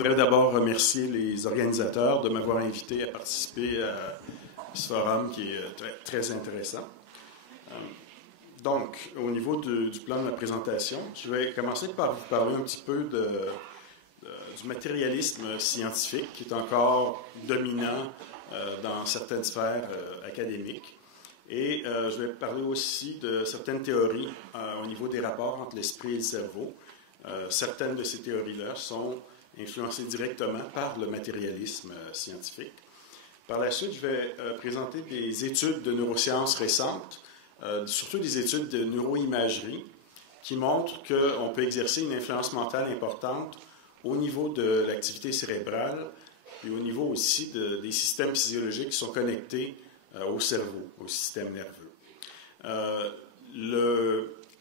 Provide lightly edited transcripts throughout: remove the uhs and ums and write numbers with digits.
voudrais d'abord remercier les organisateurs de m'avoir invité à participer à ce forum qui est très intéressant. Donc, au niveau du plan de ma présentation, je vais commencer par vous parler un petit peu du matérialisme scientifique qui est encore dominant dans certaines sphères académiques. Et je vais parler aussi de certaines théories au niveau des rapports entre l'esprit et le cerveau. Certaines de ces théories-là sont influencées directement par le matérialisme scientifique. Par la suite, je vais présenter des études de neurosciences récentes, surtout des études de neuroimagerie, qui montrent qu'on peut exercer une influence mentale importante au niveau de l'activité cérébrale et au niveau aussi des systèmes physiologiques qui sont connectés au cerveau, au système nerveux.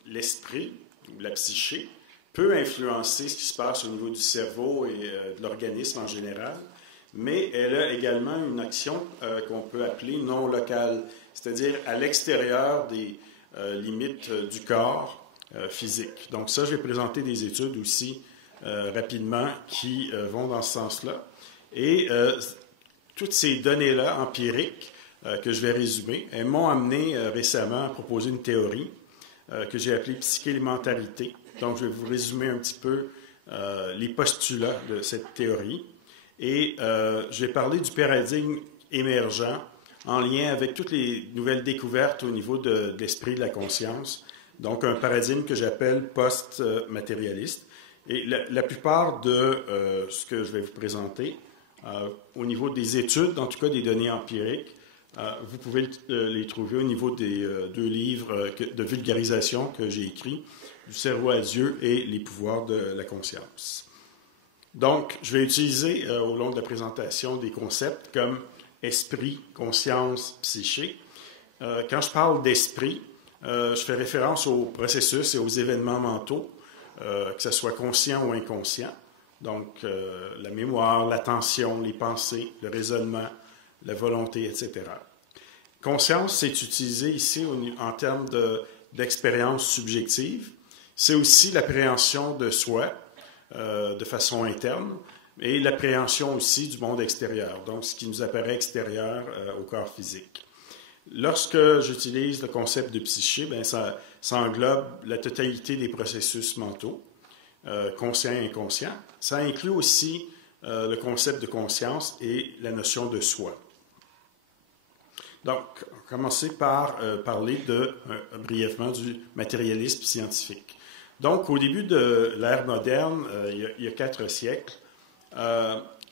L'esprit, ou la psyché, peut influencer ce qui se passe au niveau du cerveau et de l'organisme en général, mais elle a également une action qu'on peut appeler non locale, c'est-à-dire à l'extérieur des limites du corps physique. Donc ça, je vais présenter des études aussi rapidement qui vont dans ce sens-là. Et toutes ces données-là empiriques que je vais résumer, elles m'ont amené récemment à proposer une théorie que j'ai appelée psyché-élémentarité. Donc, je vais vous résumer un petit peu les postulats de cette théorie. Et je vais parler du paradigme émergent en lien avec toutes les nouvelles découvertes au niveau de l'esprit, de la conscience. Donc, un paradigme que j'appelle post-matérialiste. Et la plupart de ce que je vais vous présenter, au niveau des études, en tout cas des données empiriques, vous pouvez les trouver au niveau des 2 livres de vulgarisation que j'ai écrits, du cerveau à Dieu et les pouvoirs de la conscience. Donc, je vais utiliser au long de la présentation des concepts comme esprit, conscience, psyché. Quand je parle d'esprit, je fais référence aux processus et aux événements mentaux, que ce soit conscient ou inconscient. Donc, la mémoire, l'attention, les pensées, le raisonnement, la volonté, etc. Conscience, c'est utilisé ici en termes d'expérience subjective. C'est aussi l'appréhension de soi de façon interne et l'appréhension aussi du monde extérieur, donc ce qui nous apparaît extérieur au corps physique. Lorsque j'utilise le concept de psyché, bien, ça englobe la totalité des processus mentaux, conscients et inconscients. Ça inclut aussi le concept de conscience et la notion de soi. Donc, on va commencer par parler brièvement du matérialisme scientifique. Donc, au début de l'ère moderne, il y a 4 siècles,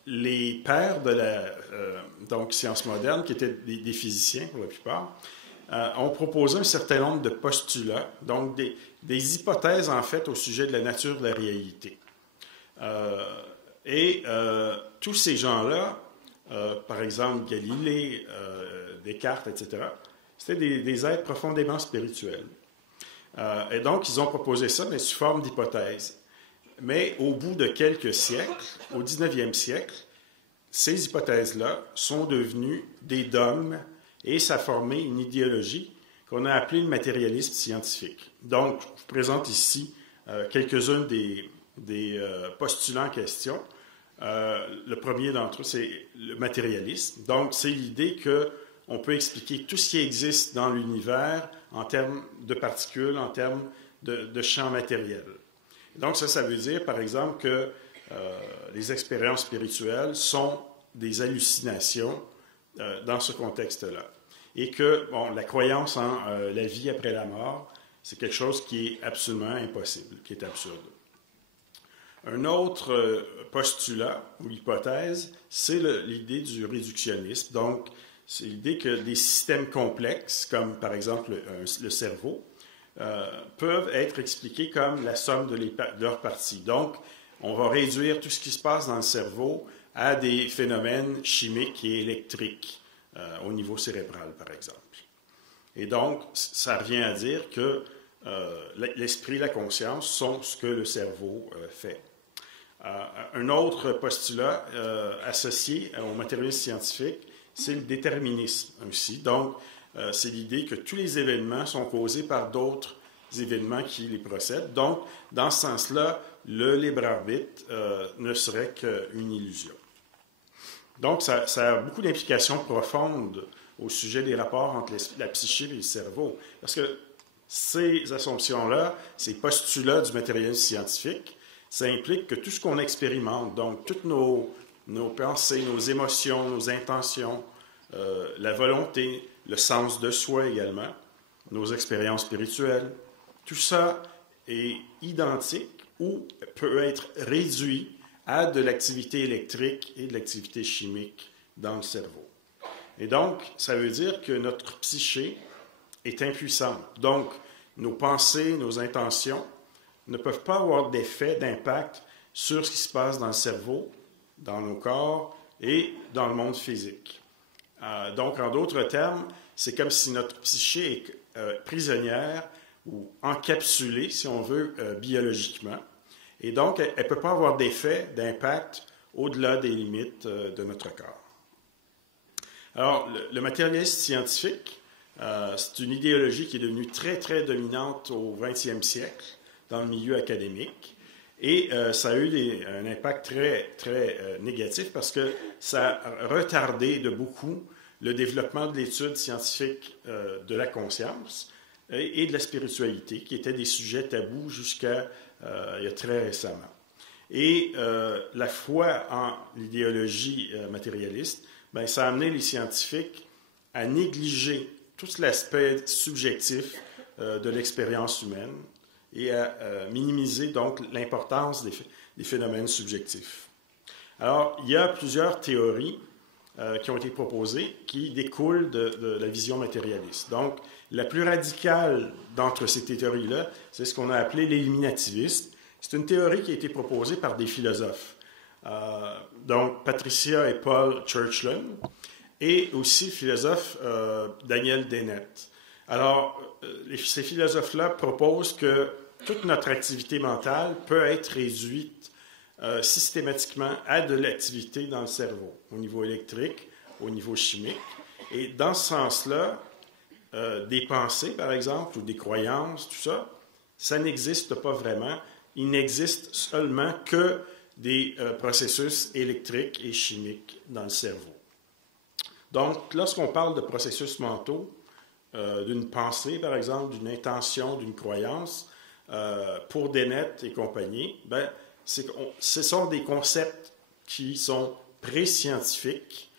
les pères de la science moderne, qui étaient des physiciens pour la plupart, ont proposé un certain nombre de postulats, donc des hypothèses en fait au sujet de la nature de la réalité. Tous ces gens-là, par exemple Galilée, Descartes, etc., c'était des êtres profondément spirituels. Et donc, ils ont proposé ça, mais sous forme d'hypothèse. Mais au bout de quelques siècles, au 19e siècle, ces hypothèses-là sont devenues des dogmes et ça a formé une idéologie qu'on a appelée le matérialisme scientifique. Donc, je vous présente ici quelques-uns des postulats en question. Le premier d'entre eux, c'est le matérialisme. Donc, c'est l'idée qu'on peut expliquer tout ce qui existe dans l'univers en termes de particules, en termes de champs matériels. Donc, ça veut dire, par exemple, que les expériences spirituelles sont des hallucinations dans ce contexte-là. Et que, la croyance en la vie après la mort, c'est quelque chose qui est absolument impossible, qui est absurde. Un autre postulat ou hypothèse, c'est l'idée du réductionnisme. Donc, c'est l'idée que des systèmes complexes, comme par exemple le cerveau, peuvent être expliqués comme la somme de leurs parties. Donc, on va réduire tout ce qui se passe dans le cerveau à des phénomènes chimiques et électriques au niveau cérébral, par exemple. Et donc, ça revient à dire que l'esprit et la conscience sont ce que le cerveau fait. Un autre postulat associé au matérialisme scientifique, c'est le déterminisme aussi. Donc, c'est l'idée que tous les événements sont causés par d'autres événements qui les procèdent. Donc, dans ce sens-là, le libre arbitre ne serait qu'une illusion. Donc, ça a beaucoup d'implications profondes au sujet des rapports entre la psyché et le cerveau. Parce que ces assumptions-là, ces postulats du matérialisme scientifique, ça implique que tout ce qu'on expérimente, donc toutes nos pensées, nos émotions, nos intentions, la volonté, le sens de soi également, nos expériences spirituelles, tout ça est identique ou peut être réduit à de l'activité électrique et de l'activité chimique dans le cerveau. Et donc, ça veut dire que notre psyché est impuissante. Donc, nos pensées, nos intentions ne peuvent pas avoir d'effet, d'impact sur ce qui se passe dans le cerveau, dans nos corps et dans le monde physique. Donc, en d'autres termes, c'est comme si notre psyché est prisonnière ou encapsulée, si on veut, biologiquement. Et donc, elle ne peut pas avoir d'effet, d'impact au-delà des limites de notre corps. Alors, le matérialisme scientifique, c'est une idéologie qui est devenue très, très dominante au 20e siècle dans le milieu académique. Et ça a eu un impact très, très négatif parce que ça a retardé de beaucoup le développement de l'étude scientifique de la conscience et de la spiritualité, qui étaient des sujets tabous jusqu'à il y a très récemment. Et la foi en l'idéologie matérialiste, bien, ça a amené les scientifiques à négliger tout l'aspect subjectif de l'expérience humaine et à minimiser donc l'importance des phénomènes subjectifs. Alors, il y a plusieurs théories qui ont été proposées qui découlent de la vision matérialiste. Donc, la plus radicale d'entre ces théories-là, c'est ce qu'on a appelé l'éliminativisme. C'est une théorie qui a été proposée par des philosophes. Donc, Patricia et Paul Churchland, et aussi le philosophe Daniel Dennett. Alors, ces philosophes-là proposent que toute notre activité mentale peut être réduite systématiquement à de l'activité dans le cerveau, au niveau électrique, au niveau chimique. Et dans ce sens-là, des pensées, par exemple, ou des croyances, tout ça, ça n'existe pas vraiment. Il n'existe seulement que des processus électriques et chimiques dans le cerveau. Donc, lorsqu'on parle de processus mentaux, d'une pensée, par exemple, d'une intention, d'une croyance, pour Dennett et compagnie, ben, ce sont des concepts qui sont pré-scientifiques,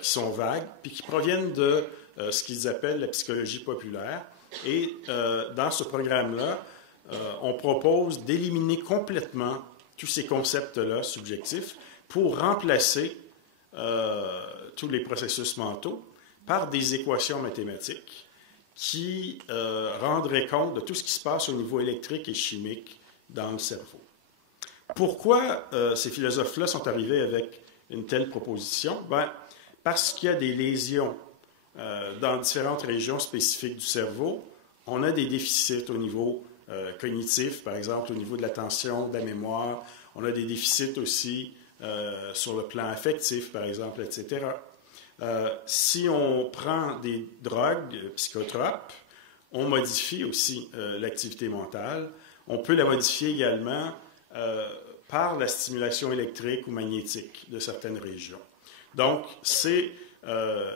qui sont vagues, puis qui proviennent de ce qu'ils appellent la psychologie populaire. Et dans ce programme-là, on propose d'éliminer complètement tous ces concepts-là subjectifs pour remplacer tous les processus mentaux par des équations mathématiques qui rendraient compte de tout ce qui se passe au niveau électrique et chimique dans le cerveau. Pourquoi ces philosophes-là sont arrivés avec une telle proposition? Ben, parce qu'il y a des lésions dans différentes régions spécifiques du cerveau. On a des déficits au niveau cognitif, par exemple au niveau de l'attention, de la mémoire. On a des déficits aussi sur le plan affectif, par exemple, etc. Si on prend des drogues psychotropes, on modifie aussi l'activité mentale. On peut la modifier également par la stimulation électrique ou magnétique de certaines régions. Donc, c'est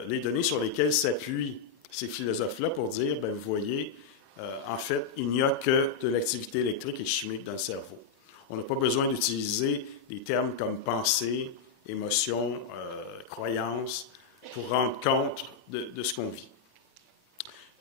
les données sur lesquelles s'appuient ces philosophes-là pour dire, ben, vous voyez, en fait, il n'y a que de l'activité électrique et chimique dans le cerveau. On n'a pas besoin d'utiliser des termes comme pensée, émotion, croyance, pour rendre compte de ce qu'on vit.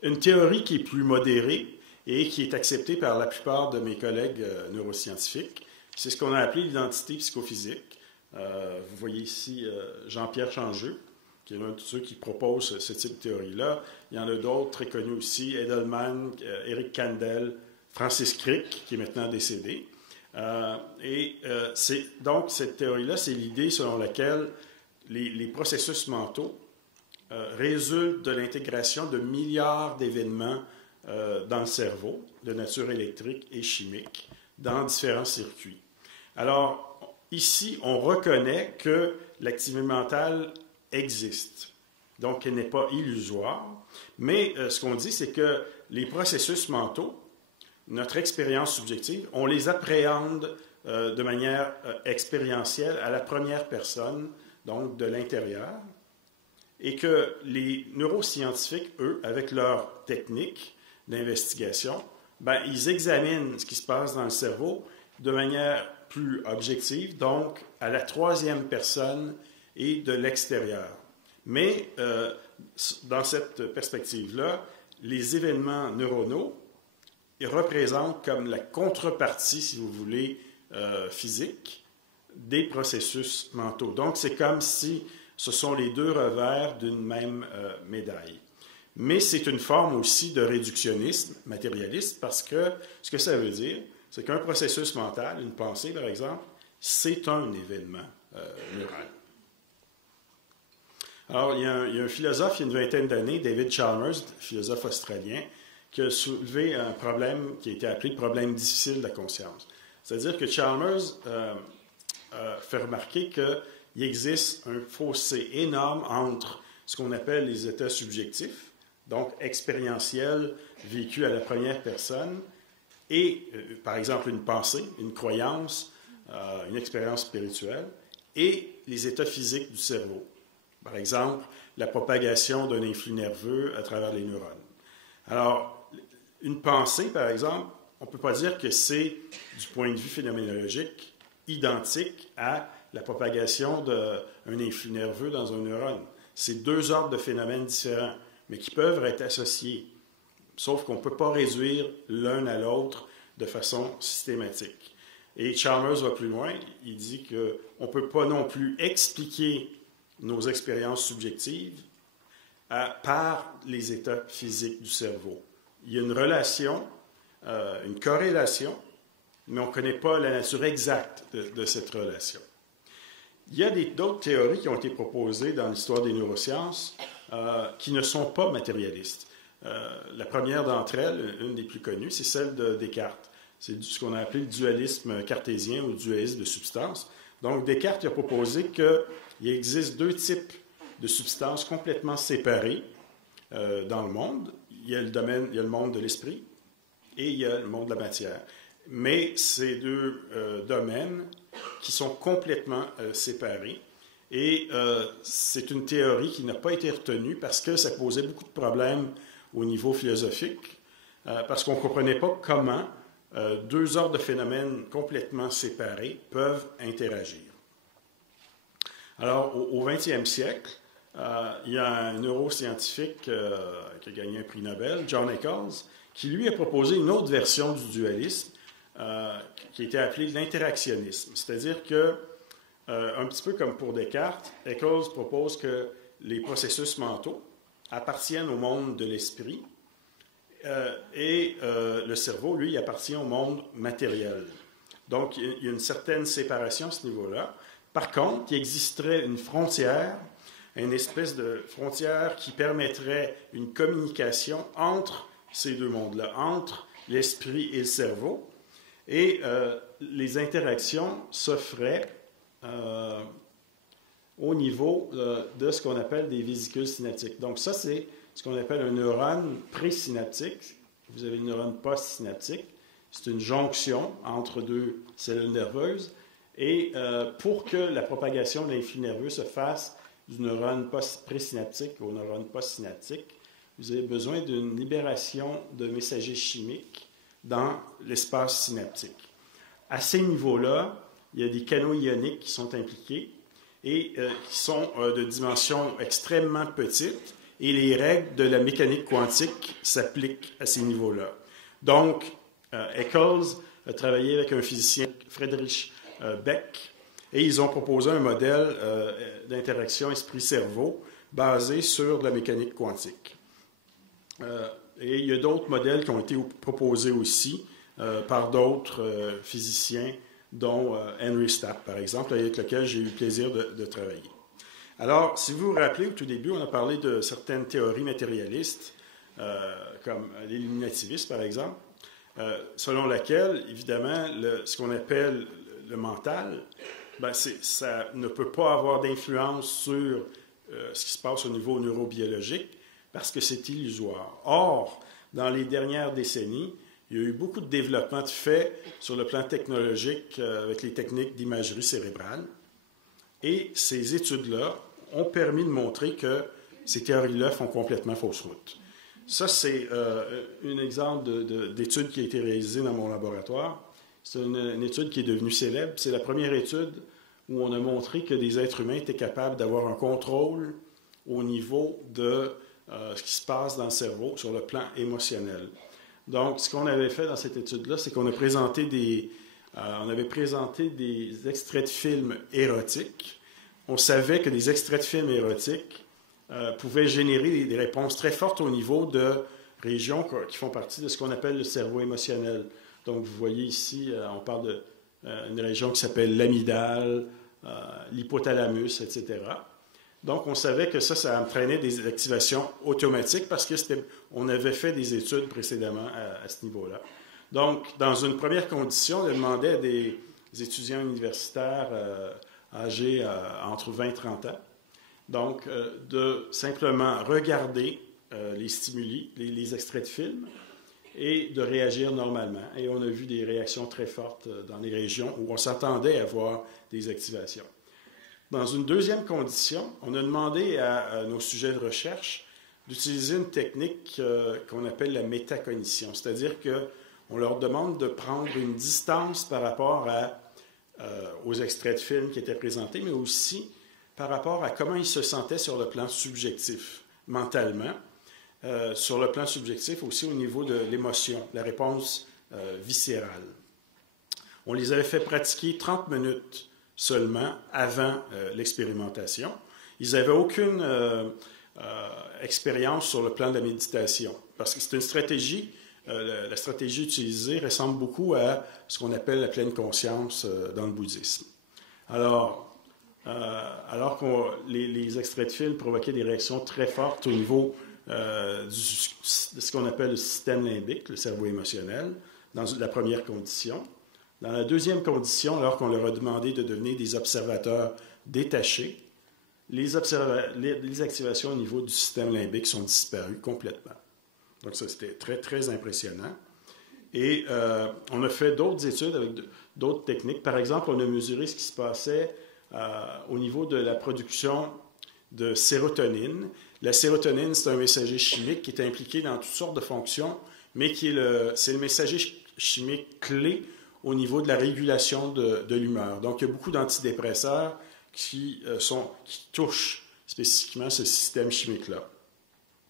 Une théorie qui est plus modérée et qui est acceptée par la plupart de mes collègues neuroscientifiques, c'est ce qu'on a appelé l'identité psychophysique. Vous voyez ici Jean-Pierre Changeux, qui est l'un de ceux qui proposent ce type de théorie-là. Il y en a d'autres très connus aussi, Edelman, Eric Kandel, Francis Crick, qui est maintenant décédé. Donc, cette théorie-là, c'est l'idée selon laquelle les processus mentaux résultent de l'intégration de milliards d'événements dans le cerveau, de nature électrique et chimique, dans différents circuits. Alors, ici, on reconnaît que l'activité mentale existe, donc elle n'est pas illusoire, mais ce qu'on dit, c'est que les processus mentaux, notre expérience subjective, on les appréhende de manière expérientielle à la première personne, donc de l'intérieur, et que les neuroscientifiques, eux, avec leur technique d'investigation, ben, ils examinent ce qui se passe dans le cerveau de manière plus objective, donc à la troisième personne et de l'extérieur. Mais dans cette perspective-là, les événements neuronaux représentent comme la contrepartie, si vous voulez, physique des processus mentaux. Donc, c'est comme si ce sont les deux revers d'une même médaille. Mais c'est une forme aussi de réductionnisme matérialiste parce que ce que ça veut dire, c'est qu'un processus mental, une pensée par exemple, c'est un événement neural. Alors, il y a un philosophe, il y a une vingtaine d'années, David Chalmers, philosophe australien, qui a soulevé un problème qui a été appelé le problème difficile de la conscience. C'est-à-dire que Chalmers fait remarquer qu'il existe un fossé énorme entre ce qu'on appelle les états subjectifs, donc expérientiels, vécus à la première personne, et, par exemple, une pensée, une croyance, une expérience spirituelle, et les états physiques du cerveau. Par exemple, la propagation d'un influx nerveux à travers les neurones. Alors, une pensée, par exemple, on ne peut pas dire que c'est, du point de vue phénoménologique, identique à la propagation d'un influx nerveux dans un neurone. C'est deux ordres de phénomènes différents, mais qui peuvent être associés. Sauf qu'on ne peut pas réduire l'un à l'autre de façon systématique. Et Chalmers va plus loin, il dit qu'on ne peut pas non plus expliquer nos expériences subjectives par les états physiques du cerveau. Il y a une relation, une corrélation, mais on ne connaît pas la nature exacte de cette relation. Il y a d'autres théories qui ont été proposées dans l'histoire des neurosciences qui ne sont pas matérialistes. La première d'entre elles, une des plus connues, c'est celle de Descartes. C'est ce qu'on a appelé le dualisme cartésien ou le dualisme de substance. Donc, Descartes a proposé qu'il existe deux types de substances complètement séparées dans le monde. Il y a le monde de l'esprit et il y a le monde de la matière. Mais ces deux domaines qui sont complètement séparés. Et c'est une théorie qui n'a pas été retenue parce que ça posait beaucoup de problèmes au niveau philosophique, parce qu'on ne comprenait pas comment deux ordres de phénomènes complètement séparés peuvent interagir. Alors, au 20e siècle, il y a un neuroscientifique qui a gagné un prix Nobel, John Eccles, qui lui a proposé une autre version du dualisme qui était appelée l'interactionnisme. C'est-à-dire que, un petit peu comme pour Descartes, Eccles propose que les processus mentaux appartiennent au monde de l'esprit et le cerveau, lui, il appartient au monde matériel. Donc, il y a une certaine séparation à ce niveau-là. Par contre, il existerait une frontière, une espèce de frontière qui permettrait une communication entre ces deux mondes-là, entre l'esprit et le cerveau. Et les interactions se feraient au niveau de ce qu'on appelle des vésicules synaptiques. Donc ça, c'est ce qu'on appelle un neurone présynaptique. Vous avez le neurone postsynaptique. C'est une jonction entre deux cellules nerveuses. Et pour que la propagation de l'influx nerveux se fasse du neurone présynaptique au neurone postsynaptique, vous avez besoin d'une libération de messagers chimiques dans l'espace synaptique. À ces niveaux-là, il y a des canaux ioniques qui sont impliqués et qui sont de dimension extrêmement petite, et les règles de la mécanique quantique s'appliquent à ces niveaux-là. Donc, Eccles a travaillé avec un physicien, Friedrich Beck, et ils ont proposé un modèle d'interaction esprit-cerveau basé sur de la mécanique quantique. Et il y a d'autres modèles qui ont été proposés aussi par d'autres physiciens, dont Henry Stapp, par exemple, avec lequel j'ai eu le plaisir de travailler. Alors, si vous vous rappelez, au tout début, on a parlé de certaines théories matérialistes, comme l'illuminativisme, par exemple, selon laquelle, évidemment, ce qu'on appelle le mental, ben ça ne peut pas avoir d'influence sur ce qui se passe au niveau neurobiologique parce que c'est illusoire. Or, dans les dernières décennies, Il y a eu beaucoup de développement de fait sur le plan technologique avec les techniques d'imagerie cérébrale. Et ces études-là ont permis de montrer que ces théories-là font complètement fausse route. Ça, c'est un exemple d'étude qui a été réalisée dans mon laboratoire. C'est une étude qui est devenue célèbre. C'est la première étude où on a montré que des êtres humains étaient capables d'avoir un contrôle au niveau de ce qui se passe dans le cerveau sur le plan émotionnel. Donc, ce qu'on avait fait dans cette étude-là, c'est qu'on a on avait présenté des extraits de films érotiques. On savait que des extraits de films érotiques pouvaient générer des réponses très fortes au niveau de régions qui font partie de ce qu'on appelle le cerveau émotionnel. Donc, vous voyez ici, on parle d'une région qui s'appelle l'amygdale, l'hypothalamus, etc. Donc, on savait que ça entraînait des activations automatiques parce qu'on avait fait des études précédemment à ce niveau-là. Donc, dans une première condition, on demandait à des étudiants universitaires âgés entre 20 et 30 ans, donc de simplement regarder les stimuli, les extraits de films, et de réagir normalement. Et on a vu des réactions très fortes dans les régions où on s'attendait à voir des activations. Dans une deuxième condition, on a demandé à nos sujets de recherche d'utiliser une technique qu'on appelle la métacognition, c'est-à-dire qu'on leur demande de prendre une distance par rapport aux extraits de films qui étaient présentés, mais aussi par rapport à comment ils se sentaient sur le plan subjectif, mentalement, sur le plan subjectif aussi au niveau de l'émotion, la réponse viscérale. On les avait fait pratiquer 30 minutes seulement avant l'expérimentation. Ils n'avaient aucune expérience sur le plan de la méditation, parce que c'est une stratégie, la stratégie utilisée ressemble beaucoup à ce qu'on appelle la pleine conscience dans le bouddhisme. Alors que les extraits de films provoquaient des réactions très fortes au niveau de ce qu'on appelle le système limbique, le cerveau émotionnel, dans la première condition. Dans la deuxième condition, alors qu'on leur a demandé de devenir des observateurs détachés, les activations au niveau du système limbique sont disparues complètement. Donc ça, c'était très, très impressionnant. Et on a fait d'autres études avec d'autres techniques. Par exemple, on a mesuré ce qui se passait au niveau de la production de sérotonine. La sérotonine, c'est un messager chimique qui est impliqué dans toutes sortes de fonctions, mais c'est le messager chimique clé au niveau de la régulation de l'humeur. Donc, il y a beaucoup d'antidépresseurs qui touchent spécifiquement ce système chimique-là.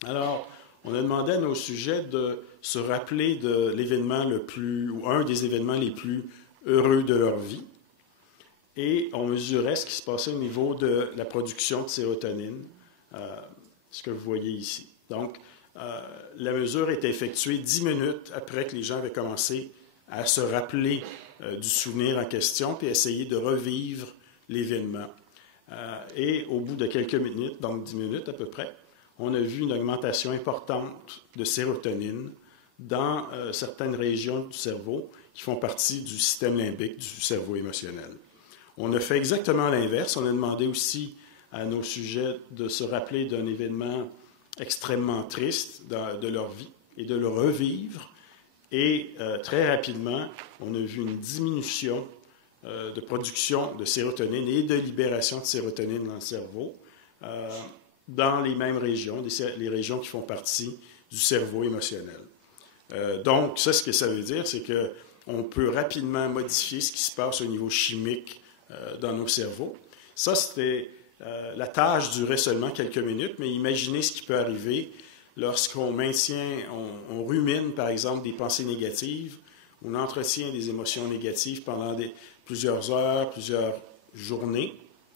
Alors, on a demandé à nos sujets de se rappeler de l'événement ou un des événements les plus heureux de leur vie. Et on mesurait ce qui se passait au niveau de la production de sérotonine, ce que vous voyez ici. Donc, la mesure était effectuée 10 minutes après que les gens avaient commencé à se rappeler du souvenir en question, puis essayer de revivre l'événement. Et au bout de quelques minutes, donc 10 minutes à peu près, on a vu une augmentation importante de sérotonine dans certaines régions du cerveau qui font partie du système limbique du cerveau émotionnel. On a fait exactement l'inverse. On a demandé aussi à nos sujets de se rappeler d'un événement extrêmement triste de leur vie et de le revivre. Et très rapidement, on a vu une diminution de production de sérotonine et de libération de sérotonine dans le cerveau dans les mêmes régions, les régions qui font partie du cerveau émotionnel. Donc, ça, ce que ça veut dire, c'est qu'on peut rapidement modifier ce qui se passe au niveau chimique dans nos cerveaux. Ça, la tâche durait seulement quelques minutes, mais imaginez ce qui peut arriver lorsqu'on on rumine, par exemple, des pensées négatives, on entretient des émotions négatives pendant plusieurs heures, plusieurs journées,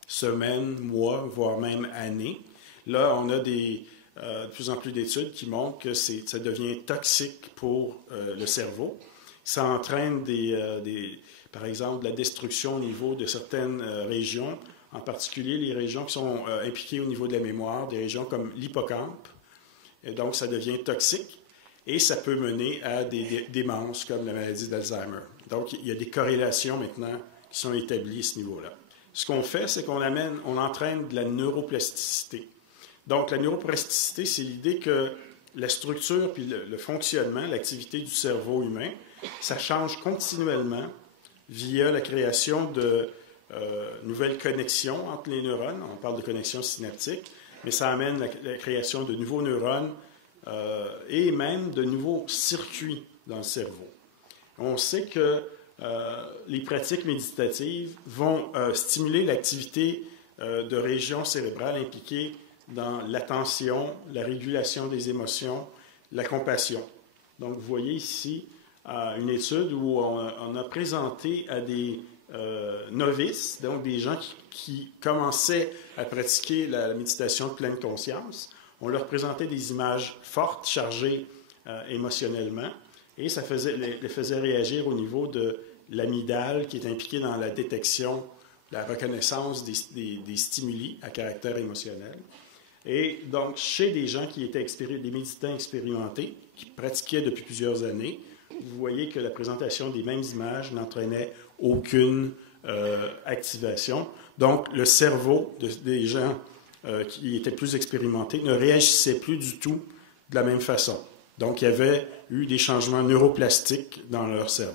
semaines, mois, voire même années. Là, on a de plus en plus d'études qui montrent que ça devient toxique pour le cerveau. Ça entraîne par exemple, la destruction au niveau de certaines régions, en particulier les régions qui sont impliquées au niveau de la mémoire, des régions comme l'hippocampe. Et donc, ça devient toxique et ça peut mener à des démences comme la maladie d'Alzheimer. Donc, il y a des corrélations maintenant qui sont établies à ce niveau-là. Ce qu'on fait, c'est qu'on entraîne de la neuroplasticité. Donc, la neuroplasticité, c'est l'idée que la structure puis le fonctionnement, l'activité du cerveau humain, ça change continuellement via la création de nouvelles connexions entre les neurones. On parle de connexions synaptiques, mais ça amène la création de nouveaux neurones et même de nouveaux circuits dans le cerveau. On sait que les pratiques méditatives vont stimuler l'activité de régions cérébrales impliquées dans l'attention, la régulation des émotions, la compassion. Donc, vous voyez ici une étude où on a présenté à des novices, donc des gens qui commençaient à pratiquer la méditation de pleine conscience. On leur présentait des images fortes, chargées émotionnellement, et ça les faisait réagir au niveau de l'amygdale qui est impliquée dans la détection, la reconnaissance des stimuli à caractère émotionnel. Et donc, chez des gens qui étaient des méditants expérimentés, qui pratiquaient depuis plusieurs années, vous voyez que la présentation des mêmes images n'entraînait aucune activation. Donc, le cerveau des gens qui étaient plus expérimentés ne réagissait plus du tout de la même façon. Donc, il y avait eu des changements neuroplastiques dans leur cerveau.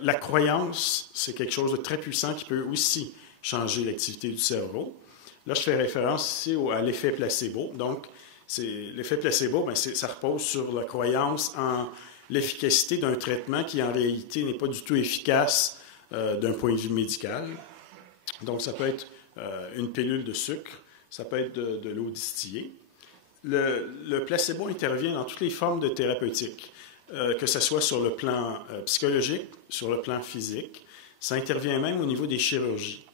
La croyance, c'est quelque chose de très puissant qui peut aussi changer l'activité du cerveau. Là, je fais référence ici à l'effet placebo. Donc, l'effet placebo, ça repose sur la croyance en l'efficacité d'un traitement qui, en réalité, n'est pas du tout efficace d'un point de vue médical. Donc, ça peut être une pilule de sucre, ça peut être de l'eau distillée. Le placebo intervient dans toutes les formes de thérapeutique, que ce soit sur le plan psychologique, sur le plan physique. Ça intervient même au niveau des chirurgies.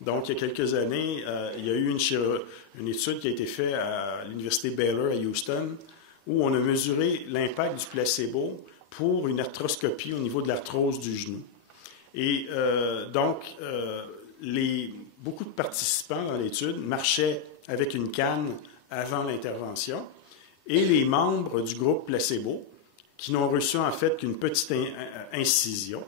Donc, il y a quelques années, il y a eu une étude qui a été faite à l'Université Baylor à Houston, où on a mesuré l'impact du placebo pour une arthroscopie au niveau de l'arthrose du genou. Et beaucoup de participants dans l'étude marchaient avec une canne avant l'intervention, et les membres du groupe placebo, qui n'ont reçu en fait qu'une petite incision,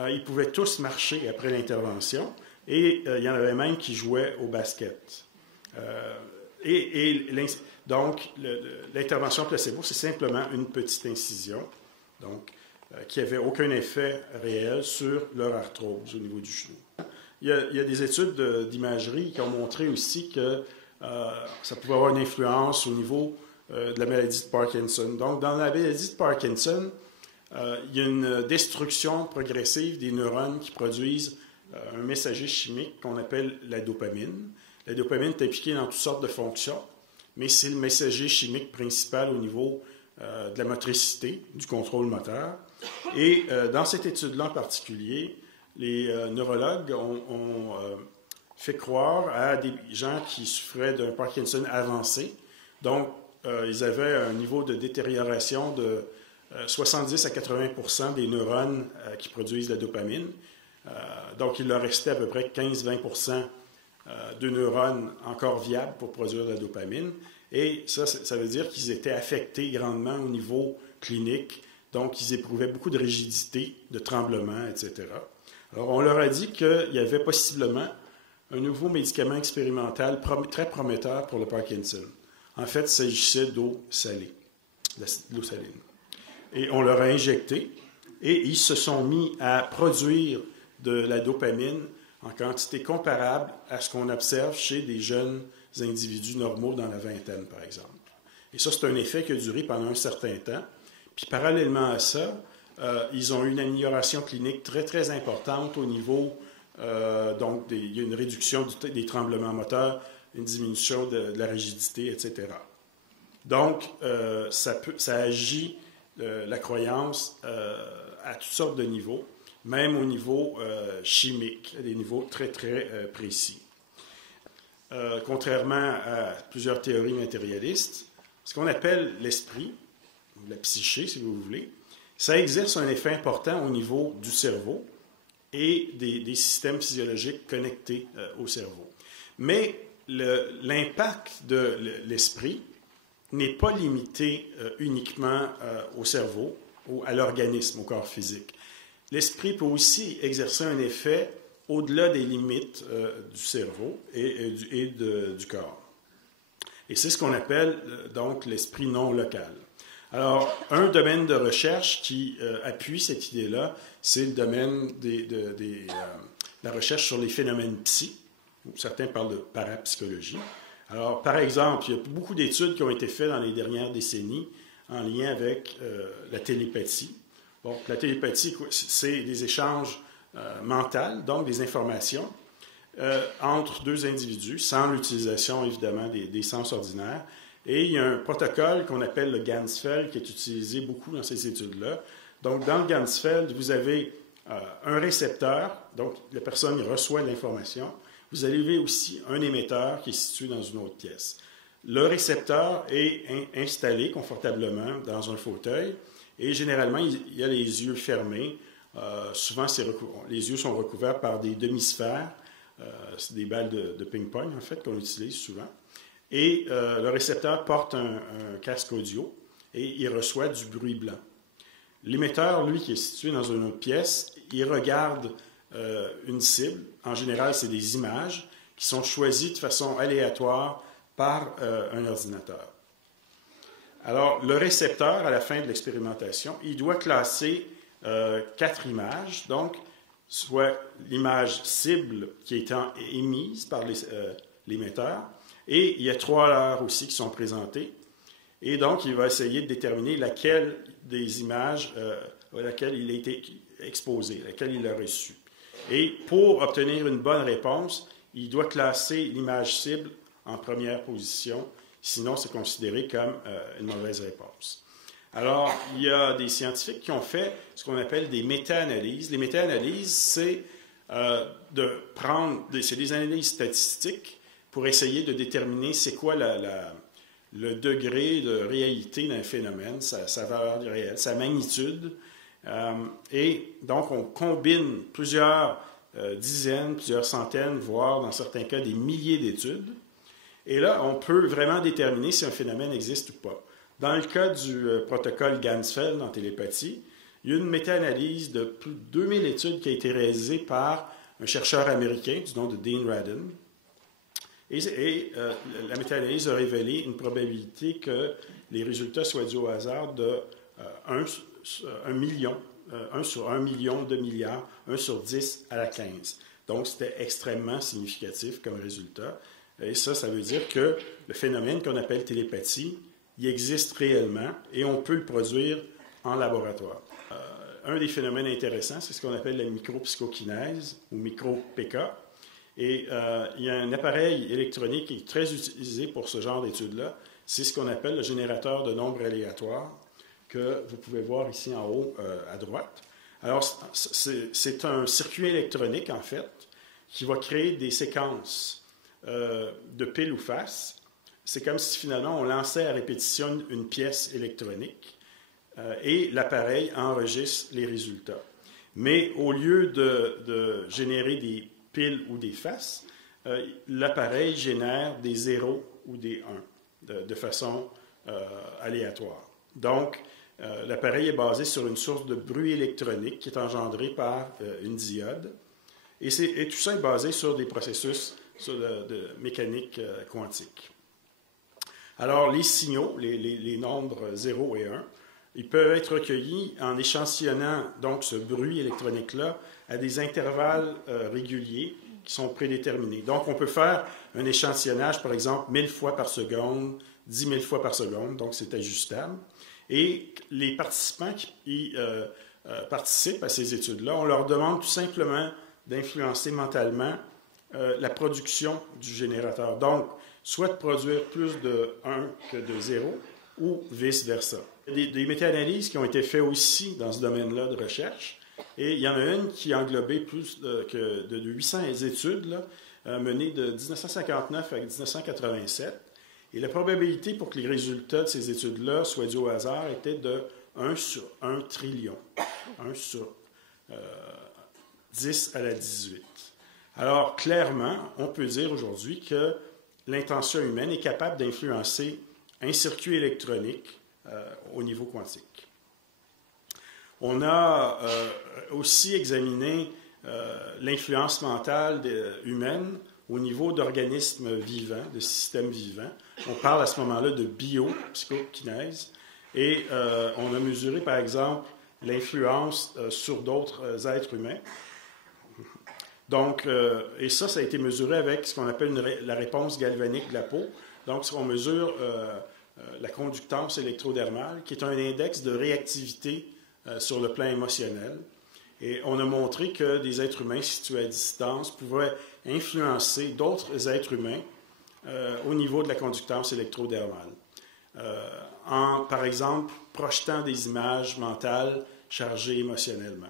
ils pouvaient tous marcher après l'intervention, et il y en avait même qui jouaient au basket. Donc, l'intervention placebo, c'est simplement une petite incision, donc, qui n'avait aucun effet réel sur leur arthrose au niveau du genou. Il y a des études d'imagerie qui ont montré aussi que ça pouvait avoir une influence au niveau de la maladie de Parkinson. Donc, dans la maladie de Parkinson, il y a une destruction progressive des neurones qui produisent un messager chimique qu'on appelle la dopamine. La dopamine est impliquée dans toutes sortes de fonctions, mais c'est le messager chimique principal au niveau de la motricité, du contrôle moteur. Et dans cette étude-là en particulier, les neurologues ont fait croire à des gens qui souffraient d'un Parkinson avancé. Donc, ils avaient un niveau de détérioration de 70 à 80 des neurones qui produisent la dopamine. Donc, il leur restait à peu près 15-20 de neurones encore viables pour produire de la dopamine. Et ça veut dire qu'ils étaient affectés grandement au niveau clinique. Donc, ils éprouvaient beaucoup de rigidité, de tremblement, etc. Alors, on leur a dit qu'il y avait possiblement un nouveau médicament expérimental très prometteur pour le Parkinson. En fait, il s'agissait d'eau salée, de l'eau saline. Et on leur a injecté, et ils se sont mis à produire de la dopamine en quantité comparable à ce qu'on observe chez des jeunes individus normaux dans la vingtaine, par exemple. Et ça, c'est un effet qui a duré pendant un certain temps. Puis, parallèlement à ça, ils ont eu une amélioration clinique très, très importante au niveau, donc, il y a une réduction des tremblements moteurs, une diminution de la rigidité, etc. Donc, ça agit, la croyance, à toutes sortes de niveaux, même au niveau chimique, à des niveaux très, très précis. Contrairement à plusieurs théories matérialistes, ce qu'on appelle l'esprit, ou la psyché, si vous voulez, ça exerce un effet important au niveau du cerveau et des systèmes physiologiques connectés au cerveau. Mais l'impact de l'esprit n'est pas limité uniquement au cerveau ou à l'organisme, au corps physique. L'esprit peut aussi exercer un effet au-delà des limites du cerveau et du corps. Et c'est ce qu'on appelle donc l'esprit non local. Alors, un domaine de recherche qui appuie cette idée-là, c'est le domaine la recherche sur les phénomènes psy. Certains parlent de parapsychologie. Alors, par exemple, il y a beaucoup d'études qui ont été faites dans les dernières décennies en lien avec la télépathie. Bon, la télépathie, c'est des échanges mentaux, donc des informations, entre deux individus, sans l'utilisation, évidemment, des sens ordinaires. Et il y a un protocole qu'on appelle le Ganzfeld qui est utilisé beaucoup dans ces études-là. Donc, dans le Ganzfeld, vous avez un récepteur, donc la personne reçoit l'information. Vous avez aussi un émetteur qui est situé dans une autre pièce. Le récepteur est installé confortablement dans un fauteuil et généralement, il a les yeux fermés. Souvent, les yeux sont recouverts par des demi-sphères. C'est des balles de ping-pong, en fait, qu'on utilise souvent. Et le récepteur porte un casque audio et il reçoit du bruit blanc. L'émetteur, lui, qui est situé dans une autre pièce, il regarde une cible. En général, c'est des images qui sont choisies de façon aléatoire par un ordinateur. Alors, le récepteur, à la fin de l'expérimentation, il doit classer 4 images, donc soit l'image cible qui est émise par l'émetteur, et il y a 3 heures aussi qui sont présentées. Et donc, il va essayer de déterminer laquelle des images à laquelle il a été exposé, laquelle il a reçu. Et pour obtenir une bonne réponse, il doit classer l'image cible en première position, sinon c'est considéré comme une mauvaise réponse. Alors, il y a des scientifiques qui ont fait ce qu'on appelle des méta-analyses. Les méta-analyses, c'est c'est des analyses statistiques pour essayer de déterminer c'est quoi le degré de réalité d'un phénomène, sa valeur réelle, sa magnitude. Et donc, on combine plusieurs dizaines, plusieurs centaines, voire dans certains cas des milliers d'études. Et là, on peut vraiment déterminer si un phénomène existe ou pas. Dans le cas du protocole Ganzfeld en télépathie, il y a une méta-analyse de plus de 2000 études qui a été réalisée par un chercheur américain du nom de Dean Radin. Et la méta-analyse a révélé une probabilité que les résultats soient dus au hasard de 1 million, 1 sur 1 million de milliards, 1 sur 10 à la 15. Donc, c'était extrêmement significatif comme résultat. Et ça veut dire que le phénomène qu'on appelle télépathie, il existe réellement et on peut le produire en laboratoire. Un des phénomènes intéressants, c'est ce qu'on appelle la micropsychokinèse ou micro-PK. Et il y a un appareil électronique qui est très utilisé pour ce genre d'études-là. C'est ce qu'on appelle le générateur de nombres aléatoires que vous pouvez voir ici en haut à droite. Alors, c'est un circuit électronique, en fait, qui va créer des séquences de pile ou face. C'est comme si finalement on lançait à répétition une pièce électronique et l'appareil enregistre les résultats. Mais au lieu de générer des piles ou des faces, l'appareil génère des 0 ou des 1 de façon aléatoire. Donc, l'appareil est basé sur une source de bruit électronique qui est engendrée par une diode. Et tout ça est basé sur des processus de mécanique quantique. Alors, les signaux, les nombres 0 et 1, ils peuvent être recueillis en échantillonnant donc ce bruit électronique-là à des intervalles réguliers qui sont prédéterminés. Donc, on peut faire un échantillonnage, par exemple, 1000 fois par seconde, 10 000 fois par seconde, donc c'est ajustable. Et les participants qui participent à ces études-là, on leur demande tout simplement d'influencer mentalement la production du générateur. Donc, soit de produire plus de 1 que de 0, ou vice-versa. Il y a des méta-analyses qui ont été faites aussi dans ce domaine-là de recherche, et il y en a une qui a englobé plus de 800 études là, menées de 1959 à 1987, et la probabilité pour que les résultats de ces études-là soient dus au hasard était de 1 sur 1 trillion, 1 sur 10 à la 18. Alors, clairement, on peut dire aujourd'hui que l'intention humaine est capable d'influencer un circuit électronique au niveau quantique. On a aussi examiné l'influence mentale humaine au niveau d'organismes vivants, de systèmes vivants. On parle à ce moment-là de biopsychokinèse. Et on a mesuré, par exemple, l'influence sur d'autres êtres humains. Donc, et ça a été mesuré avec ce qu'on appelle la réponse galvanique de la peau. Donc, on mesure la conductance électrodermale, qui est un index de réactivité sur le plan émotionnel. Et on a montré que des êtres humains situés à distance pouvaient influencer d'autres êtres humains au niveau de la conductance électrodermale. Par exemple, projetant des images mentales chargées émotionnellement.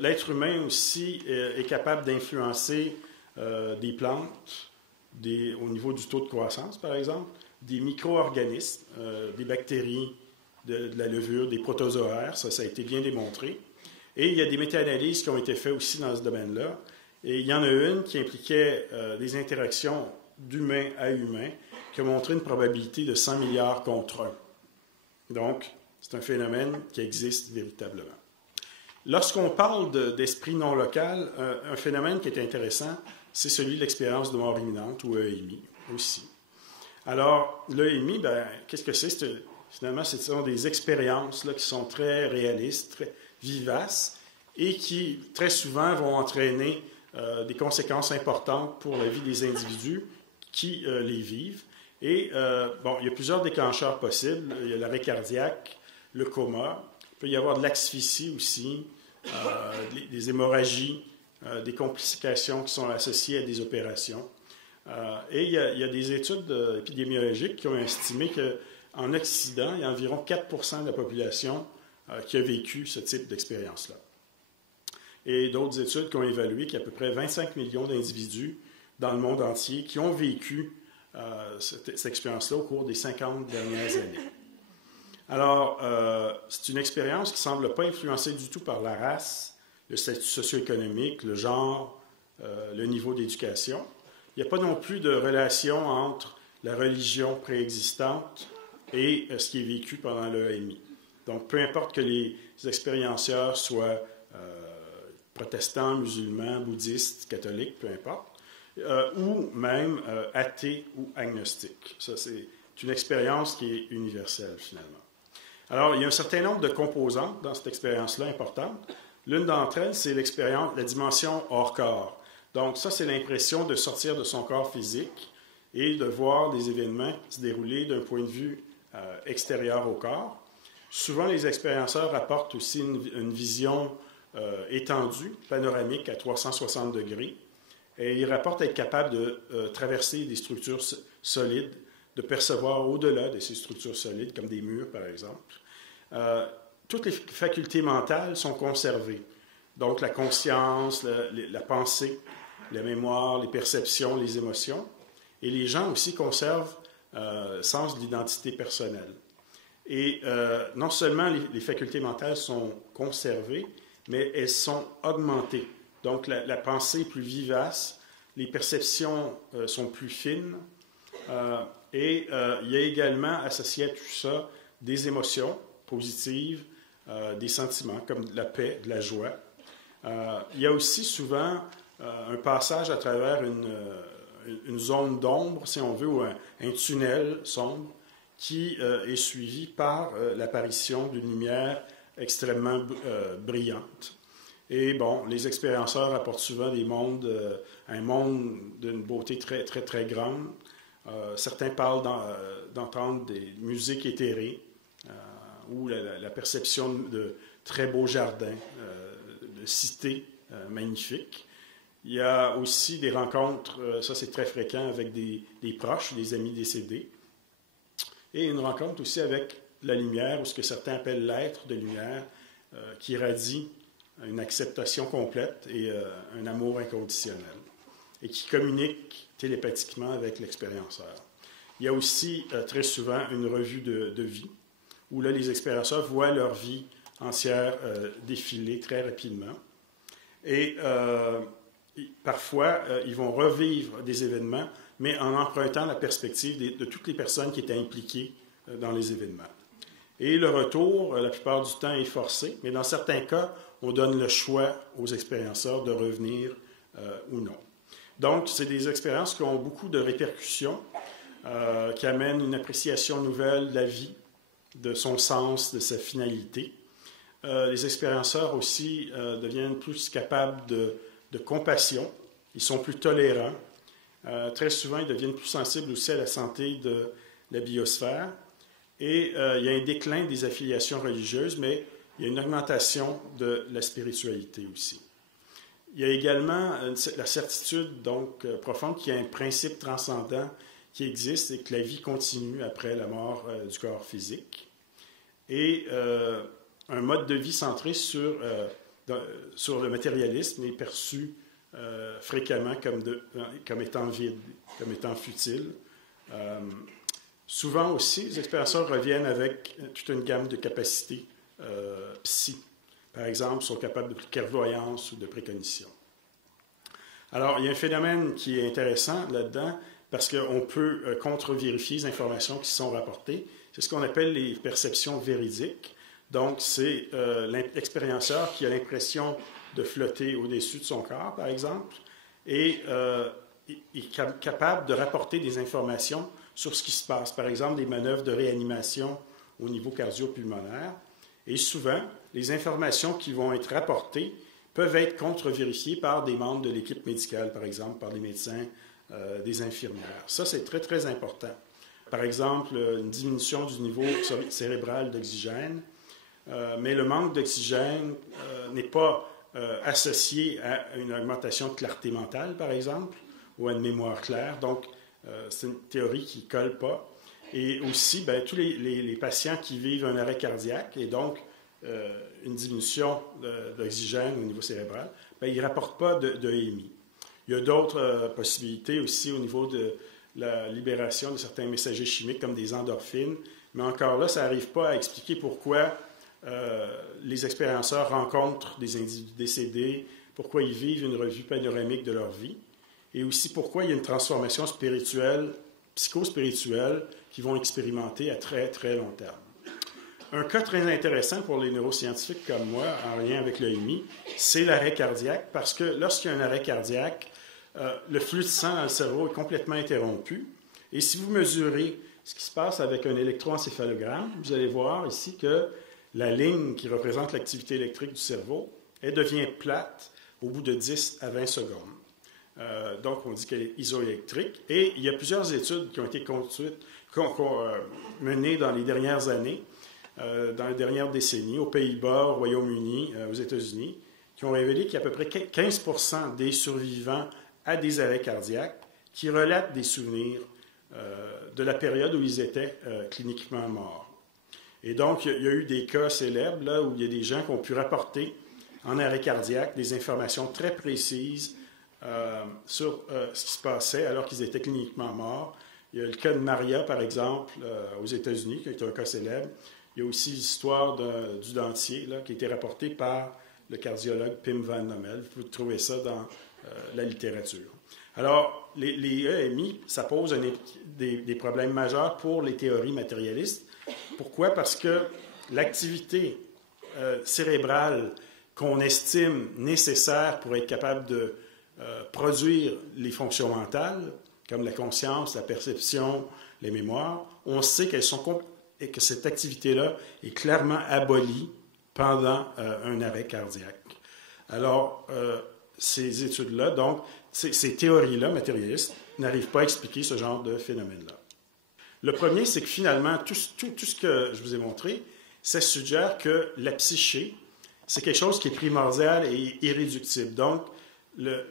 L'être humain aussi est capable d'influencer des plantes au niveau du taux de croissance, par exemple, des micro-organismes, des bactéries de la levure, des protozoaires, ça a été bien démontré. Et il y a des méta-analyses qui ont été faites aussi dans ce domaine-là. Et il y en a une qui impliquait des interactions d'humain à humain qui a montré une probabilité de 100 milliards contre 1. Donc, c'est un phénomène qui existe véritablement. Lorsqu'on parle d'esprit non local, un phénomène qui est intéressant, c'est celui de l'expérience de mort imminente, ou EMI aussi. Alors, l'EMI, qu'est-ce que c'est? Finalement, ce sont des expériences là, qui sont très réalistes, très vivaces, et qui, très souvent, vont entraîner des conséquences importantes pour la vie des individus qui les vivent. Et, il y a plusieurs déclencheurs possibles. Il y a l'arrêt cardiaque, le coma. Il peut y avoir de l'asphyxie aussi, des hémorragies, des complications qui sont associées à des opérations. Et il y a des études épidémiologiques qui ont estimé qu'en Occident, il y a environ 4% de la population qui a vécu ce type d'expérience-là. Et d'autres études qui ont évalué qu'il y a à peu près 25 millions d'individus dans le monde entier qui ont vécu cette expérience-là au cours des 50 dernières années. Alors, c'est une expérience qui ne semble pas influencée du tout par la race, le statut socio-économique, le genre, le niveau d'éducation. Il n'y a pas non plus de relation entre la religion préexistante et ce qui est vécu pendant l'EMI. Donc, peu importe que les expérienceurs soient protestants, musulmans, bouddhistes, catholiques, peu importe, ou même athées ou agnostiques. Ça, c'est une expérience qui est universelle, finalement. Alors, il y a un certain nombre de composantes dans cette expérience-là importante. L'une d'entre elles, c'est la dimension hors corps. Donc, ça, c'est l'impression de sortir de son corps physique et de voir des événements se dérouler d'un point de vue extérieur au corps. Souvent, les expérienceurs apportent aussi une vision étendue, panoramique à 360 degrés. Et ils rapportent être capables de traverser des structures solides, de percevoir au-delà de ces structures solides, comme des murs, par exemple. Toutes les facultés mentales sont conservées. Donc, la conscience, la pensée, la mémoire, les perceptions, les émotions. Et les gens aussi conservent le sens de l'identité personnelle. Et non seulement les facultés mentales sont conservées, mais elles sont augmentées. Donc, la pensée est plus vivace, les perceptions sont plus fines, et il y a également associé à tout ça des émotions positives, des sentiments comme de la paix, de la joie. Il y a aussi souvent un passage à travers une zone d'ombre, si on veut, ou un tunnel sombre, qui est suivi par l'apparition d'une lumière extrêmement brillante. Et bon, les expérienceurs apportent souvent un monde d'une beauté très, très, très grande. Certains parlent d'entendre des musiques éthérées ou la perception de très beaux jardins, de cités magnifiques. Il y a aussi des rencontres, ça c'est très fréquent, avec des proches, des amis décédés. Et une rencontre aussi avec la lumière, ou ce que certains appellent l'être de lumière, qui irradie une acceptation complète et un amour inconditionnel, et qui communique télépathiquement avec l'expérienceur. Il y a aussi très souvent une revue de vie, où là, les expérienceurs voient leur vie entière défiler très rapidement. Et parfois, ils vont revivre des événements, mais en empruntant la perspective de toutes les personnes qui étaient impliquées dans les événements. Et le retour, la plupart du temps, est forcé, mais dans certains cas, on donne le choix aux expérienceurs de revenir ou non. Donc, c'est des expériences qui ont beaucoup de répercussions, qui amènent une appréciation nouvelle de la vie, de son sens, de sa finalité. Les expérienceurs aussi deviennent plus capables de compassion, ils sont plus tolérants. Très souvent, ils deviennent plus sensibles aussi à la santé de la biosphère. Et il y a un déclin des affiliations religieuses, mais il y a une augmentation de la spiritualité aussi. Il y a également la certitude donc profonde qu'il y a un principe transcendant qui existe et que la vie continue après la mort du corps physique. Et un mode de vie centré sur le matérialisme est perçu fréquemment comme étant vide, comme étant futile. Souvent aussi, les expérienceurs reviennent avec toute une gamme de capacités psy. Par exemple, sont capables de clairvoyance ou de précognition. Alors, il y a un phénomène qui est intéressant là-dedans parce qu'on peut contre-vérifier les informations qui sont rapportées. C'est ce qu'on appelle les perceptions véridiques. Donc, c'est l'expérienceur qui a l'impression de flotter au-dessus de son corps, par exemple, et est capable de rapporter des informations sur ce qui se passe. Par exemple, des manœuvres de réanimation au niveau cardio-pulmonaire. Et souvent, les informations qui vont être rapportées peuvent être contre-vérifiées par des membres de l'équipe médicale, par exemple, par des médecins, des infirmières. Ça, c'est très, très important. Par exemple, une diminution du niveau cérébral d'oxygène, mais le manque d'oxygène n'est pas associé à une augmentation de clarté mentale, par exemple, ou à une mémoire claire. Donc, c'est une théorie qui ne colle pas. Et aussi, tous les patients qui vivent un arrêt cardiaque et donc une diminution d'oxygène au niveau cérébral, ils ne rapportent pas de EMI. Il y a d'autres possibilités aussi au niveau de la libération de certains messagers chimiques comme des endorphines, mais encore là, ça n'arrive pas à expliquer pourquoi les expérienceurs rencontrent des individus décédés, pourquoi ils vivent une revue panoramique de leur vie, et aussi pourquoi il y a une transformation spirituelle, psychospirituelle, qu'ils vont expérimenter à très, très long terme. Un cas très intéressant pour les neuroscientifiques comme moi, en lien avec l'EMI, c'est l'arrêt cardiaque, parce que lorsqu'il y a un arrêt cardiaque, le flux de sang dans le cerveau est complètement interrompu. Et si vous mesurez ce qui se passe avec un électroencéphalogramme, vous allez voir ici que la ligne qui représente l'activité électrique du cerveau, elle devient plate au bout de 10 à 20 secondes. Donc, on dit qu'elle est isoélectrique. Et il y a plusieurs études qui ont été menées dans les dernières années, dans les dernières décennies, aux Pays-Bas, au Royaume-Uni, aux États-Unis, qui ont révélé qu'il y a à peu près 15% des survivants à des arrêts cardiaques qui relatent des souvenirs de la période où ils étaient cliniquement morts. Et donc, il y a eu des cas célèbres là, où il y a des gens qui ont pu rapporter en arrêt cardiaque des informations très précises sur ce qui se passait alors qu'ils étaient cliniquement morts. Il y a le cas de Maria, par exemple, aux États-Unis, qui est un cas célèbre. Il y a aussi l'histoire du dentier là, qui a été rapportée par le cardiologue Pim Van Lommel. Vous pouvez trouver ça dans la littérature. Alors, les EMI, ça pose des problèmes majeurs pour les théories matérialistes. Pourquoi? Parce que l'activité cérébrale qu'on estime nécessaire pour être capable de produire les fonctions mentales, comme la conscience, la perception, les mémoires, on sait et que cette activité-là est clairement abolie pendant un arrêt cardiaque. Alors, ces études-là, donc, ces théories-là matérialistes, n'arrivent pas à expliquer ce genre de phénomène-là. Le premier, c'est que finalement, tout ce que je vous ai montré, ça suggère que la psyché, c'est quelque chose qui est primordial et irréductible. Donc,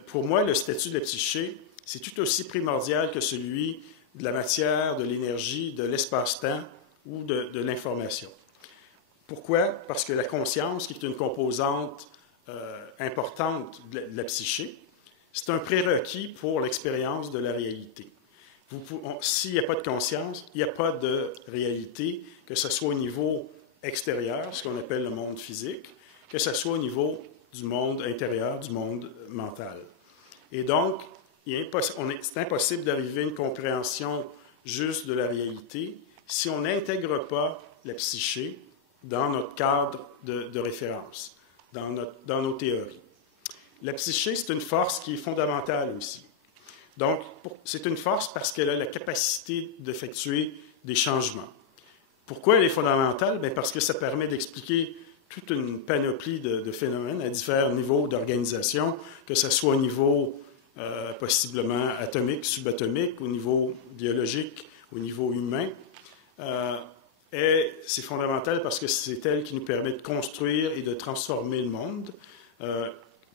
pour moi, le statut de la psyché, c'est tout aussi primordial que celui de la matière, de l'énergie, de l'espace-temps ou de l'information. Pourquoi? Parce que la conscience, qui est une composante importante de la psyché, c'est un prérequis pour l'expérience de la réalité. S'il n'y a pas de conscience, il n'y a pas de réalité, que ce soit au niveau extérieur, ce qu'on appelle le monde physique, que ce soit au niveau du monde intérieur, du monde mental. Et donc, c'est impossible d'arriver à une compréhension juste de la réalité si on n'intègre pas la psyché dans notre cadre de référence, dans nos théories. La psyché, c'est une force qui est fondamentale aussi. Donc, c'est une force parce qu'elle a la capacité d'effectuer des changements. Pourquoi elle est fondamentale? Bien, parce que ça permet d'expliquer toute une panoplie de phénomènes à différents niveaux d'organisation, que ce soit au niveau possiblement atomique, subatomique, au niveau biologique, au niveau humain. Et c'est fondamental parce que c'est elle qui nous permet de construire et de transformer le monde.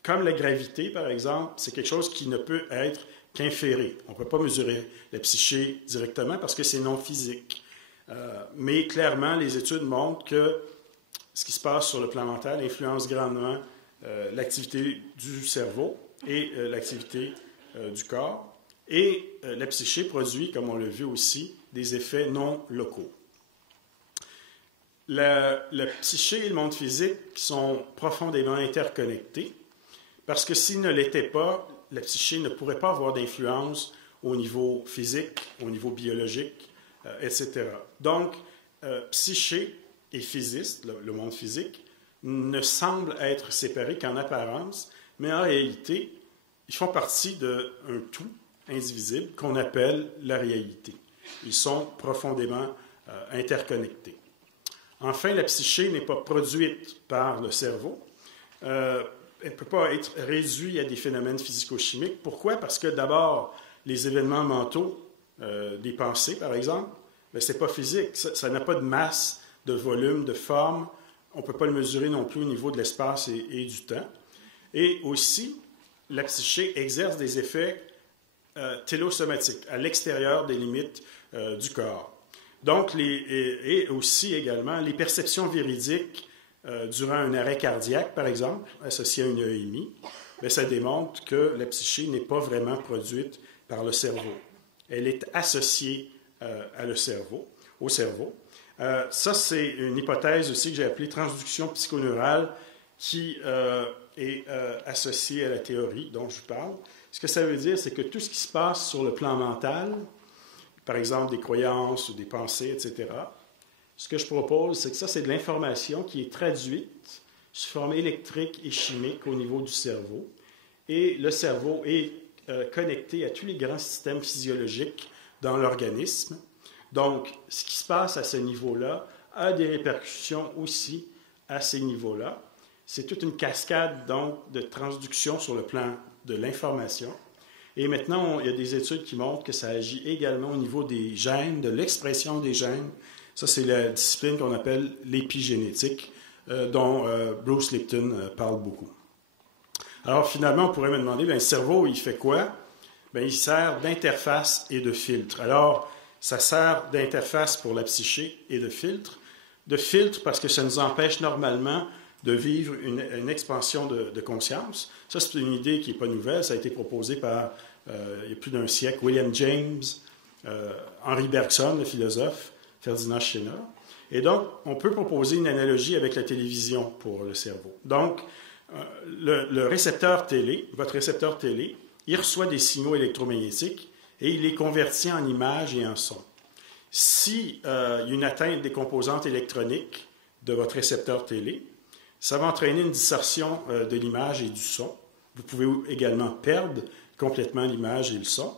Comme la gravité, par exemple, c'est quelque chose qui ne peut être qu'inféré. On ne peut pas mesurer la psyché directement parce que c'est non physique. Mais clairement, les études montrent que ce qui se passe sur le plan mental influence grandement l'activité du cerveau et l'activité du corps. Et la psyché produit, comme on l'a vu aussi, des effets non locaux. La psyché et le monde physique sont profondément interconnectés parce que s'ils ne l'étaient pas, la psyché ne pourrait pas avoir d'influence au niveau physique, au niveau biologique, etc. Donc, psyché et physiste, le monde physique, ne semblent être séparés qu'en apparence, mais en réalité, ils font partie d'un tout indivisible qu'on appelle la réalité. Ils sont profondément interconnectés. Enfin, la psyché n'est pas produite par le cerveau. Elle ne peut pas être réduite à des phénomènes physico-chimiques. Pourquoi? Parce que d'abord, les événements mentaux, des pensées, par exemple, ce n'est pas physique. Ça n'a pas de masse, de volume, de forme. On ne peut pas le mesurer non plus au niveau de l'espace et du temps. Et aussi, la psyché exerce des effets télosomatiques, à l'extérieur des limites du corps. Donc, et aussi également, les perceptions véridiques durant un arrêt cardiaque, par exemple, associé à une EMI, bien, ça démontre que la psyché n'est pas vraiment produite par le cerveau. Elle est associée au cerveau. Ça, c'est une hypothèse aussi que j'ai appelée transduction psychoneurale qui est associée à la théorie dont je parle. Ce que ça veut dire, c'est que tout ce qui se passe sur le plan mental, par exemple des croyances ou des pensées, etc., ce que je propose, c'est que ça, c'est de l'information qui est traduite sous forme électrique et chimique au niveau du cerveau. Et le cerveau est connecté à tous les grands systèmes physiologiques dans l'organisme. Donc, ce qui se passe à ce niveau-là a des répercussions aussi à ces niveaux-là. C'est toute une cascade, donc, de transduction sur le plan de l'information. Et maintenant, il y a des études qui montrent que ça agit également au niveau des gènes, de l'expression des gènes. Ça, c'est la discipline qu'on appelle l'épigénétique, dont Bruce Lipton parle beaucoup. Alors, finalement, on pourrait me demander, bien, le cerveau, il fait quoi? Bien, il sert d'interface et de filtre. Alors, ça sert d'interface pour la psyché et de filtre. De filtre parce que ça nous empêche normalement de vivre une expansion de conscience. Ça, c'est une idée qui n'est pas nouvelle. Ça a été proposé par, il y a plus d'un siècle, William James, Henri Bergson, le philosophe, Ferdinand Schiller. Et donc, on peut proposer une analogie avec la télévision pour le cerveau. Donc, le récepteur télé, votre récepteur télé, il reçoit des signaux électromagnétiques et il les convertit en images et en sons. Si il y a une atteinte des composantes électroniques de votre récepteur télé, ça va entraîner une distorsion de l'image et du son. Vous pouvez également perdre complètement l'image et le son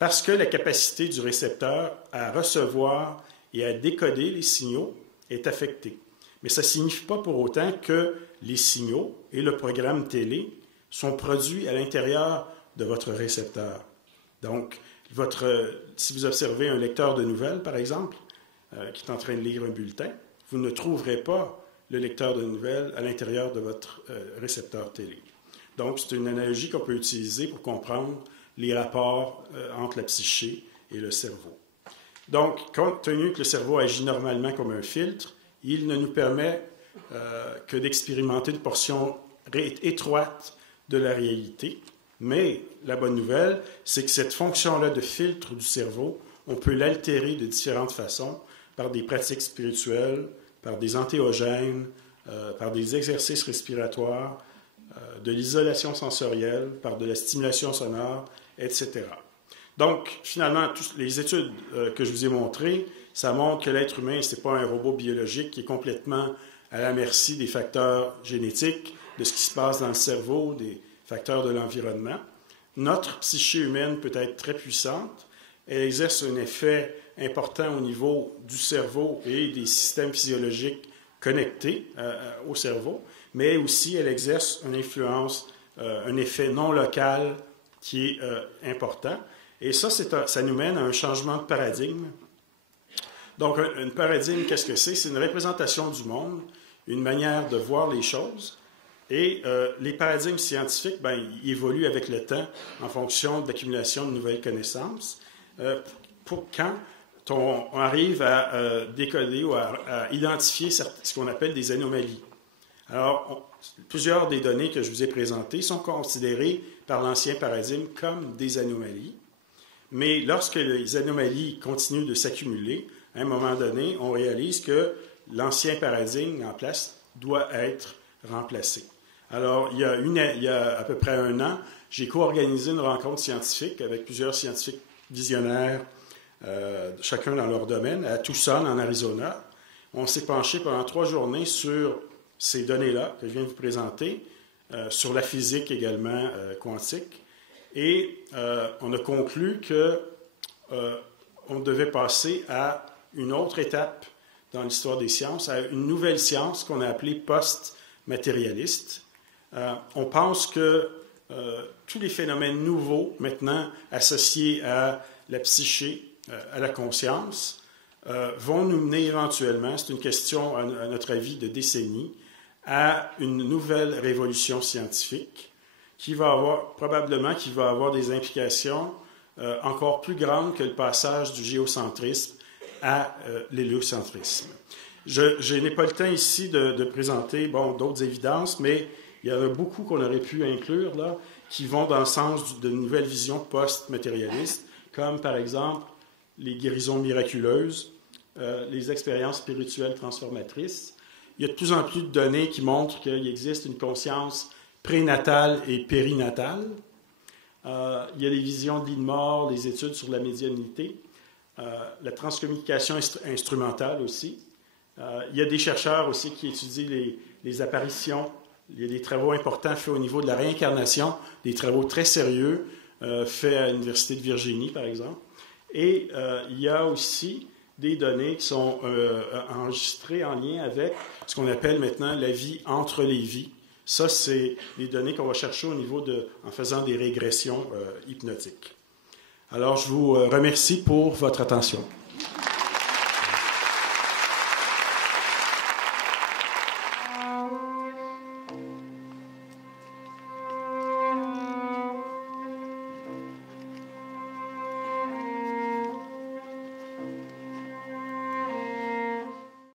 parce que la capacité du récepteur à recevoir et à décoder les signaux est affectée. Mais ça ne signifie pas pour autant que les signaux et le programme télé sont produits à l'intérieur de votre récepteur. Donc, si vous observez un lecteur de nouvelles, par exemple, qui est en train de lire un bulletin, vous ne trouverez pas le lecteur de nouvelles à l'intérieur de votre récepteur télé. Donc, c'est une analogie qu'on peut utiliser pour comprendre les rapports entre la psyché et le cerveau. Donc, compte tenu que le cerveau agit normalement comme un filtre, il ne nous permet que d'expérimenter une portion étroite de la réalité. Mais la bonne nouvelle, c'est que cette fonction-là de filtre du cerveau, on peut l'altérer de différentes façons par des pratiques spirituelles, par des antéogènes, par des exercices respiratoires, de l'isolation sensorielle, par de la stimulation sonore, etc. Donc, finalement, toutes les études que je vous ai montrées, ça montre que l'être humain, ce n'est pas un robot biologique qui est complètement à la merci des facteurs génétiques, de ce qui se passe dans le cerveau, des facteurs de l'environnement. Notre psyché humaine peut être très puissante. Elle exerce un effet importants au niveau du cerveau et des systèmes physiologiques connectés au cerveau, mais aussi elle exerce une influence, un effet non local qui est important. Et ça, ça nous mène à un changement de paradigme. Donc, un paradigme, qu'est-ce que c'est? C'est une représentation du monde, une manière de voir les choses. Et les paradigmes scientifiques, ben, ils évoluent avec le temps en fonction de l'accumulation de nouvelles connaissances. Pour quand on arrive à décoder ou à identifier ce qu'on appelle des anomalies. Alors, plusieurs des données que je vous ai présentées sont considérées par l'ancien paradigme comme des anomalies. Mais lorsque les anomalies continuent de s'accumuler, à un moment donné, on réalise que l'ancien paradigme en place doit être remplacé. Alors, il y a à peu près 1 an, j'ai co-organisé une rencontre scientifique avec plusieurs scientifiques visionnaires, chacun dans leur domaine, à Tucson, en Arizona. On s'est penché pendant 3 journées sur ces données-là que je viens de vous présenter, sur la physique également quantique. Et on a conclu qu'on devait passer à une autre étape dans l'histoire des sciences, à une nouvelle science qu'on a appelée post-matérialiste. On pense que tous les phénomènes nouveaux, maintenant associés à la psyché, à la conscience, vont nous mener éventuellement, c'est une question à notre avis de décennies, à une nouvelle révolution scientifique qui va avoir des implications encore plus grandes que le passage du géocentrisme à l'héliocentrisme. Je n'ai pas le temps ici de présenter d'autres évidences, mais il y en a beaucoup qu'on aurait pu inclure là, qui vont dans le sens de nouvelles visions post-matérialistes, comme par exemple les guérisons miraculeuses, les expériences spirituelles transformatrices. Il y a de plus en plus de données qui montrent qu'il existe une conscience prénatale et périnatale. Il y a les visions de l'île-mort, les études sur la médiumnité, la transcommunication instrumentale aussi. Il y a des chercheurs aussi qui étudient les apparitions. Il y a des travaux importants faits au niveau de la réincarnation, des travaux très sérieux faits à l'Université de Virginie, par exemple. Et il y a aussi des données qui sont enregistrées en lien avec ce qu'on appelle maintenant la vie entre les vies. Ça, c'est des données qu'on va chercher au niveau en faisant des régressions hypnotiques. Alors, je vous remercie pour votre attention.